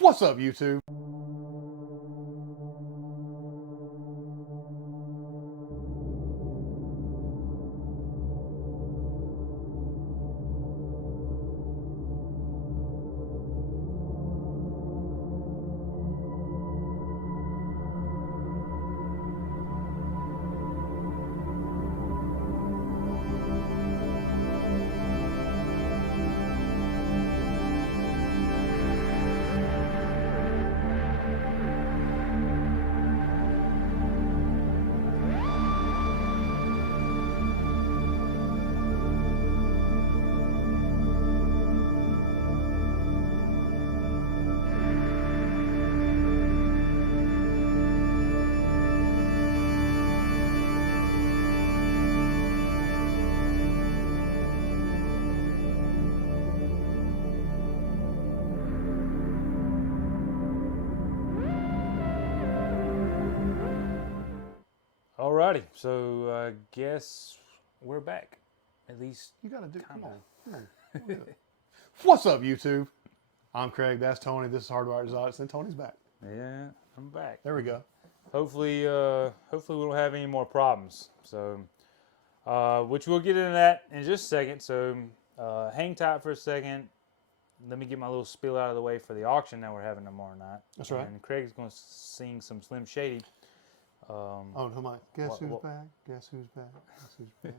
What's up, YouTube? Alrighty, so I guess we're back. At least You gotta do. Come Come on. What's up, YouTube? I'm Craig. That's Tony. This is Hardwired Exotics, and Tony's back. yeah, I'm back. There we go. Hopefully, hopefully we don't have any more problems. So, which we'll get into that in just a second. So, hang tight for a second. Let me get my little spiel out of the way for the auction that we're having tomorrow night. That's right. And Craig's going to sing some Slim Shady. Oh, come on. Guess who's back? Guess who's back? Guess who's back?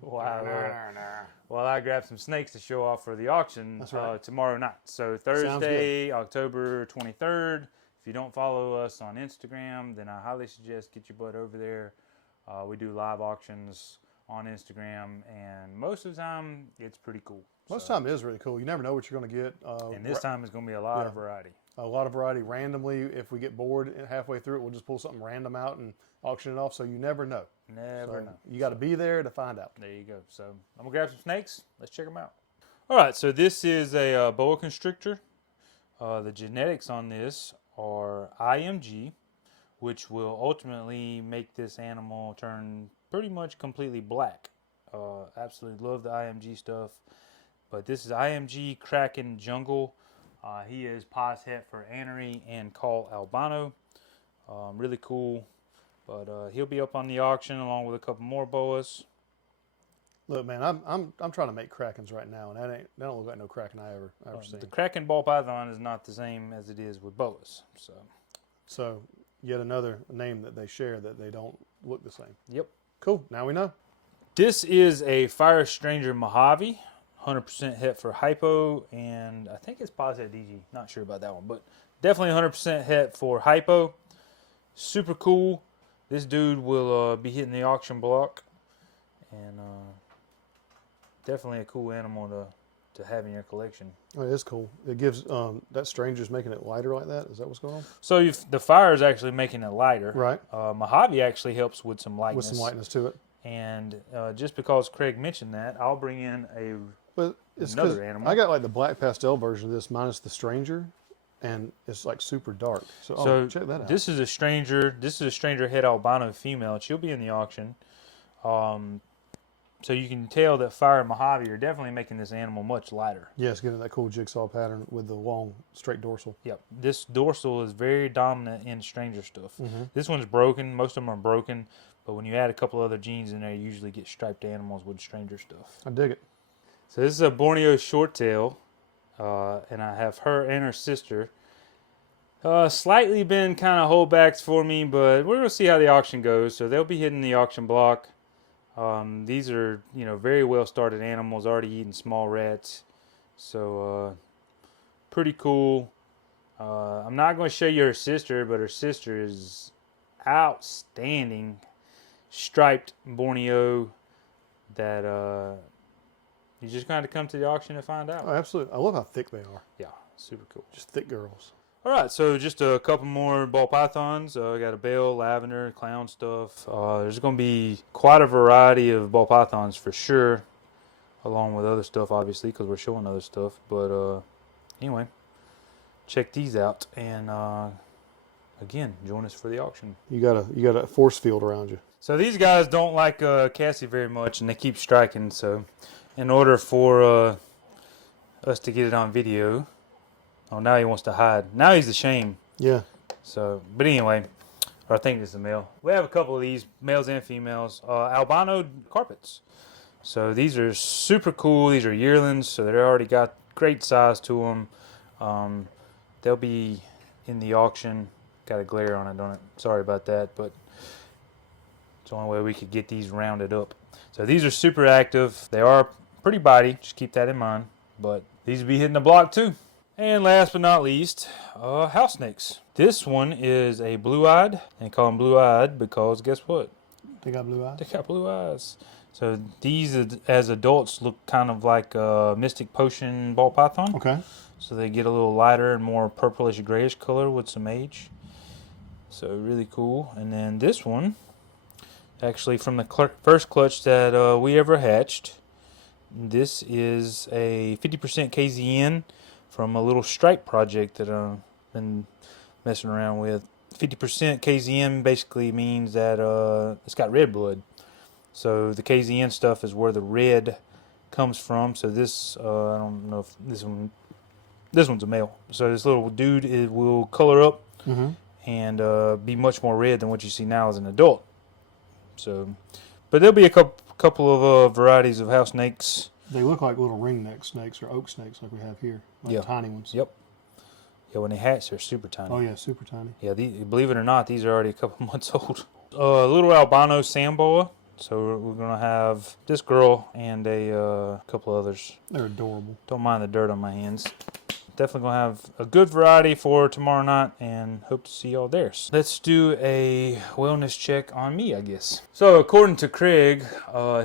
While I grab some snakes to show off for the auction. That's right. Tomorrow night. So Thursday, October 23rd. If you don't follow us on Instagram, then I highly suggest get your butt over there. We do live auctions on Instagram, and most of the time it's pretty cool. Most of the time it is really cool. You never know what you're going to get. And this time it's going to be a lot of variety. A lot of variety randomly. If we get bored halfway through it, we'll just pull something random out and auction it off. So you never know. Never know. You got to be there to find out. There you go. So I'm going to grab some snakes. Let's check them out. All right. So this is a boa constrictor. The genetics on this are IMG, which will ultimately make this animal turn pretty much completely black. Absolutely love the IMG stuff. But this is IMG Kraken Jungle. He is pos het for Anery and Call Albino. Really cool. But he'll be up on the auction along with a couple more boas. Look, man, I'm trying to make Krakens right now, and that don't look like no Kraken I ever seen. The Kraken ball python is not the same as it is with boas. So yet another name that they share that they don't look the same. Yep. Cool. Now we know. This is a Fire Stranger Mojave. 100% het for hypo, and I think it's pos het DG. Not sure about that one, but definitely 100% het for hypo. Super cool. This dude will be hitting the auction block, and definitely a cool animal to have in your collection. Oh, it is cool. It gives that stranger's making it lighter like that. Is that what's going on? So the fire is actually making it lighter. Right. Mojave actually helps with some lightness. With some lightness to it. And just because Craig mentioned that, I'll bring in another animal. I got like the black pastel version of this minus the stranger, and it's like super dark. So check that out. This is a stranger. This is a stranger het albino female. She'll be in the auction. So you can tell that Fire and Mojave are definitely making this animal much lighter. Yes, getting that cool jigsaw pattern with the long straight dorsal. Yep. This dorsal is very dominant in stranger stuff. Mm-hmm. This one's broken. Most of them are broken. But when you add a couple other genes in there, you usually get striped animals with stranger stuff. I dig it. So this is a Borneo short-tail, and I have her and her sister. Slightly been kind of holdbacks for me, but we're going to see how the auction goes. So they'll be hitting the auction block. These are, very well-started animals, already eating small rats. So pretty cool. I'm not going to show you her sister, but her sister is outstanding striped Borneo that you just kind of come to the auction and find out. Oh, absolutely. I love how thick they are. Yeah, super cool. Just thick girls. All right, so just a couple more ball pythons. I got a bale, lavender, clown stuff. There's going to be quite a variety of ball pythons for sure, along with other stuff, obviously, because we're showing other stuff. But anyway, check these out, and again, join us for the auction. You got a force field around you. So these guys don't like Cassie very much, and they keep striking. So in order for us to get it on video, Oh, now he wants to hide. Now he's ashamed. Yeah. So, but anyway, or I think it's a male. We have a couple of these, males and females, albino carpets. So these are super cool. These are yearlings, so they already got great size to them. They'll be in the auction. Got a glare on it, don't it? Sorry about that, but it's the only way we could get these rounded up. So these are super active. They are pretty body. Just keep that in mind. But these will be hitting the block too. And last but not least, house snakes. This one is a blue-eyed. They call them blue-eyed because guess what? They got blue eyes. They got blue eyes. So these, as adults, look kind of like a Mystic Potion ball python. Okay. So they get a little lighter and more purplish grayish color with some age. So really cool. And then this one, actually from the first clutch that we ever hatched. This is a 50% KZN from a little stripe project that I've been messing around with. 50% KZN basically means that it's got red blood. So the KZN stuff is where the red comes from. So this, I don't know if this one's a male. So this little dude will color up and be much more red than what you see now as an adult. So, but there'll be a couple of varieties of house snakes. They look like little ringneck snakes or oak snakes like we have here. Like tiny ones. Yep. Yeah, when they hatch, they're super tiny. Oh, yeah, super tiny. Yeah, believe it or not, these are already a couple months old. Little albino sand boa. So we're going to have this girl and a couple others. They're adorable. Don't mind the dirt on my hands. Definitely going to have a good variety for tomorrow night and hope to see y'all there. So let's do a wellness check on me, I guess. So according to Craig,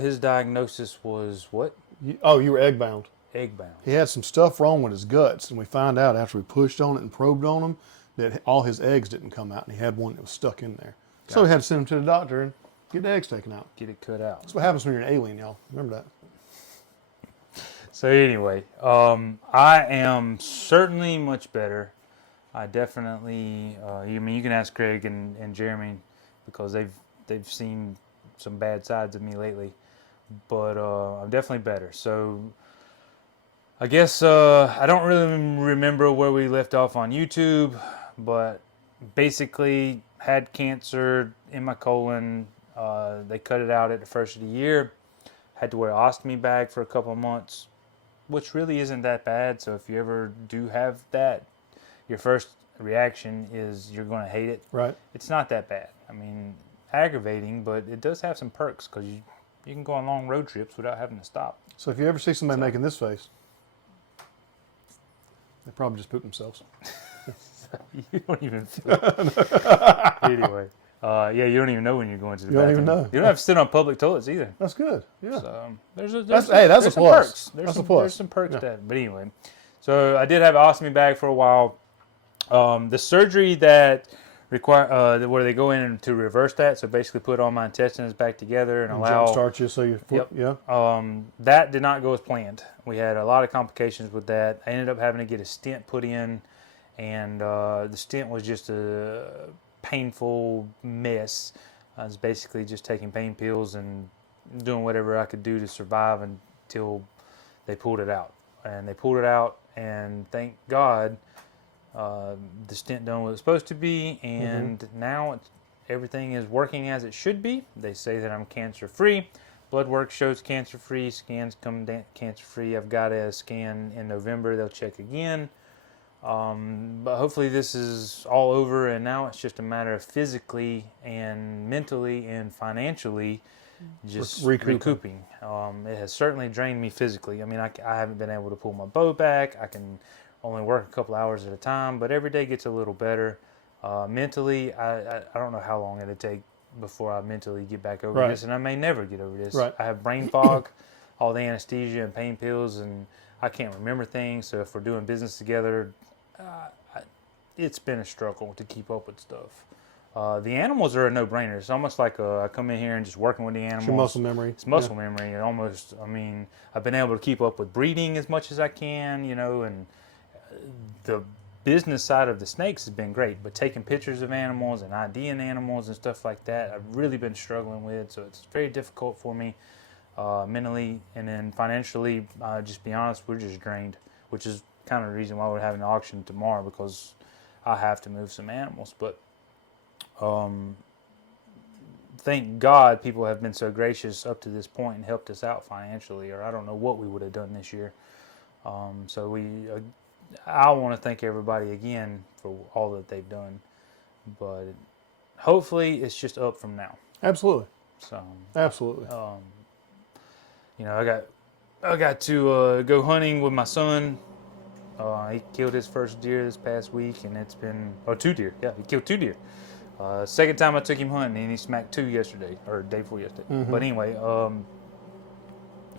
his diagnosis was what? You were egg bound. Egg bound. He had some stuff wrong with his guts, and we found out after we pushed on it and probed on him that all his eggs didn't come out, and he had one that was stuck in there. Gotcha. So we had to send him to the doctor and get the eggs taken out. Get it cut out. That's what happens when you're an alien, y'all. Remember that. So anyway, I am certainly much better. I definitely, you can ask Craig and Jeremy because they've seen some bad sides of me lately, but I'm definitely better. So I guess I don't really remember where we left off on YouTube, but basically had cancer in my colon. They cut it out at the first of the year. Had to wear an ostomy bag for a couple of months, which really isn't that bad. So if you ever do have that, your first reaction is you're going to hate it. Right. It's not that bad. I mean, aggravating, but it does have some perks because you can go on long road trips without having to stop. So if you ever see somebody making this face, they probably just pooped themselves. You don't even feel it. Anyway. Yeah, you don't even know when you're going to the bathroom. You don't even know. You don't have to sit on public toilets either. That's good. Yeah. So, that's a there's plus. Some perks. That's a plus. There's some perks to that. But anyway, so I did have an ostomy bag for a while. The surgery that where they go in to reverse that, so basically put all my intestines back together and allow jumpstart you so you. Yep. Yeah. That did not go as planned. We had a lot of complications with that. I ended up having to get a stent put in, and the stent was just a painful mess. I was basically just taking pain pills and doing whatever I could do to survive until they pulled it out. And they pulled it out, and thank God the stent done what it's supposed to be, and now everything is working as it should be. They say that I'm cancer-free. Blood work shows cancer-free. Scans come cancer-free. I've got a scan in November. They'll check again. But hopefully this is all over, and now it's just a matter of physically and mentally and financially just recouping. It has certainly drained me physically. I mean, I haven't been able to pull my bow back. I can only work a couple hours at a time, but every day gets a little better. Mentally, I don't know how long it'll take before I mentally get back over this, and I may never get over this. Right. I have brain fog, all the anesthesia and pain pills, and I can't remember things. So if we're doing business together, it's been a struggle to keep up with stuff. The animals are a no-brainer. It's almost like I come in here and just working with the animals. It's your muscle memory. It's muscle memory. And almost, I mean, I've been able to keep up with breeding as much as I can, and the business side of the snakes has been great. But taking pictures of animals and IDing animals and stuff like that, I've really been struggling with. So it's very difficult for me mentally, and then financially. Just be honest, we're just drained, which is kind of the reason why we're having the auction tomorrow, because I have to move some animals. But thank God people have been so gracious up to this point and helped us out financially, or I don't know what we would have done this year. So I want to thank everybody again for all that they've done. But hopefully it's just up from now. Absolutely. So Absolutely. you know, I got to go hunting with my son. He killed his first deer this past week, and it's been 2 deer. Yeah, he killed 2 deer. Second time I took him hunting, and he smacked 2 yesterday, or the day before yesterday. Mm-hmm. But anyway,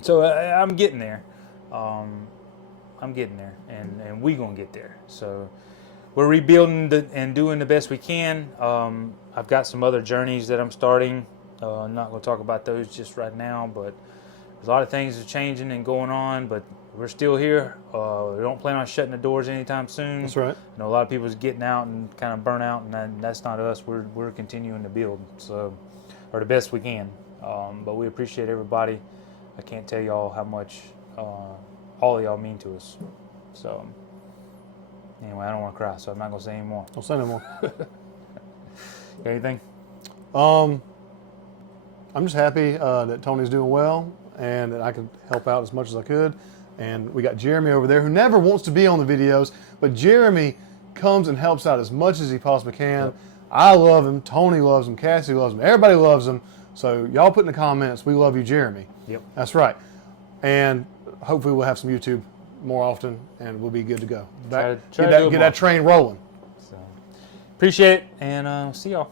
so I'm getting there. I'm getting there, and we gonna get there. So we're rebuilding and doing the best we can. I've got some other journeys that I'm starting. I'm not gonna talk about those just right now, but there's a lot of things are changing and going on, but we're still here. We don't plan on shutting the doors anytime soon. That's right. You know, a lot of people's getting out and kind of burn out, and that's not us. We're continuing to build, so, or the best we can. But we appreciate everybody. I can't tell y'all how much all of y'all mean to us. So anyway, I don't want to cry, so I'm not gonna say any more. Don't say no more. Got anything? I'm just happy that Tony's doing well and that I could help out as much as I could. And we got Jeremy over there who never wants to be on the videos, but Jeremy comes and helps out as much as he possibly can. Yep. I love him. Tony loves him. Cassie loves him. Everybody loves him. So y'all put in the comments, we love you, Jeremy. Yep. That's right. And hopefully we'll have some YouTube more often and we'll be good to go. Try get that train rolling. So appreciate it, and see y'all.